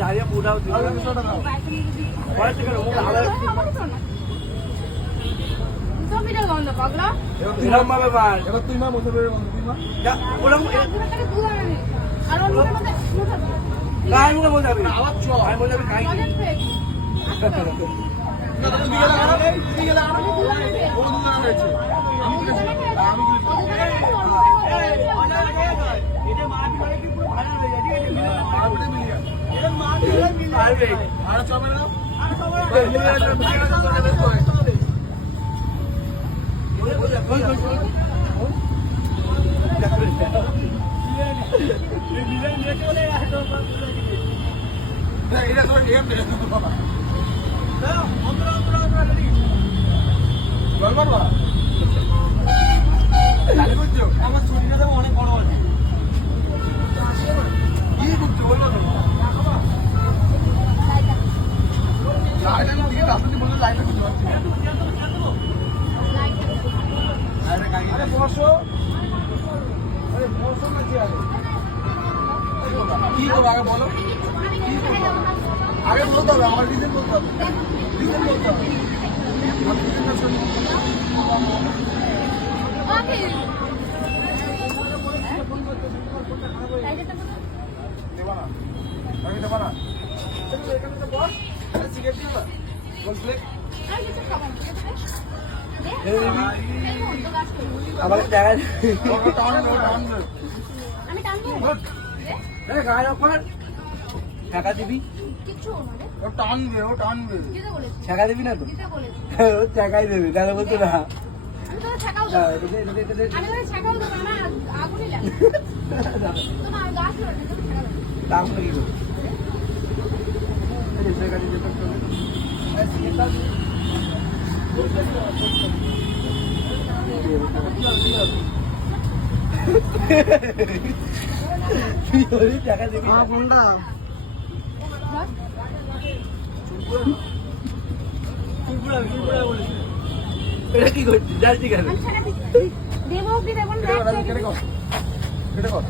দাঁড়িয়ে পুরাও দিও এরকম ভাবে মার এবার তুই মা বসে বেরো তুই মা ওরকম গায়ে মুখে বলতে হবে আবার চ আমি বলতে হবে গায়ে না তুমি দিকে লাগা দিকে লাগা ও দুটো হয়েছে আমি এটা মাটি মানে কি পুরো ভালো হয়ে যায় ঠিক আছে পারবে মিলিয়া এটা মাটি পারবে আর চবে না আর সবাই এটা তো গেম দে বাবা বল বাবা তাহলে বুঝছো আমার ছুটিটা অনেক বড় আছে কি বুঝছো বল না লাইন দিয়ে রাস্তা দিয়ে বলে লাইন করতে পারছি আরে বসো আরে বসো না কি আরে কি করবো আগে বলো কি করবো আগে বলতে হবে আমার রিজন বলতে হবে রিজন বলতে হবে আমি রিজনটা শুনি দেবা না আমি দেবা না এখানে তো বস সিগারেট দিও না বলছিলে আমার জায়গায় আমি টানবো গায়ে ওপর টাকা দিবি ও টানবে ও টানবে দিতে বলেছি টাকা দিবি না তো দিতে বলেছি ও টাকাই দেবে তাহলে বলতো না আমি তোকে ছাকাও দেবো আমি তোকে ছাকাও দেবো না আগুনই লাগে তোমার গাছ লড়ে তোকে ছাকাও দেবো দাম কি করবো টাকা দিবি কোনটা এটা কি করছিস জানছি কেন আমি ছাকা দেবো কি দেবো না কেটে কর